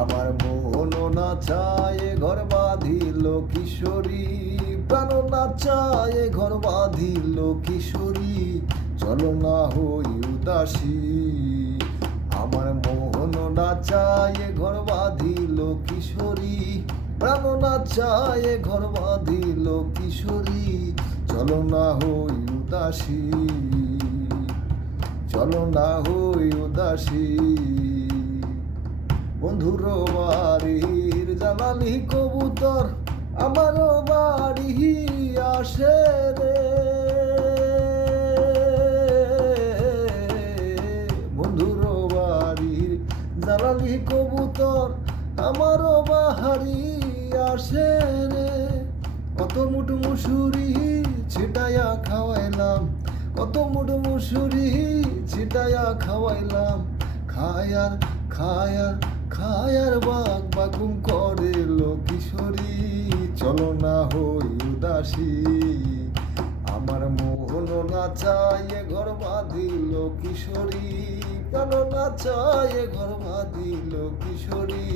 আমার মন নাচায় ঘর বাঁধিল কিশোরী, প্রাণ নাচায় ঘর বাঁধিল কিশোরী, চলো না হই উদাসী। আমার মোহন নাচায় ঘর বাঁধিল কিশোরী, প্রাণ নাচায় ঘর বাঁধিল কিশোরী, চলো না হই উদাসী, চলো না হই উদাসী। বন্ধুর বাড়ির জানালি কবুতর আমার বাড়ি আসে রে, বন্ধুর বাড়ির জানালি কবুতর আমার বাড়ি আসে রে। কত মুঠ মুসুরি ছিটাইয়া খাওয়াইলাম, কত মুঠ মুসুরি ছিটাইয়া খাওয়াইলাম, খায়ার খায়ার খায়ার বাঘ বাগুম করে কিশোরী, চলো না হই উদাসী। আমার মোহন নাচায় ঘর বাঁধিল কিশোরী, প্রাণ নাচায় ঘর বাঁধিল কিশোরী।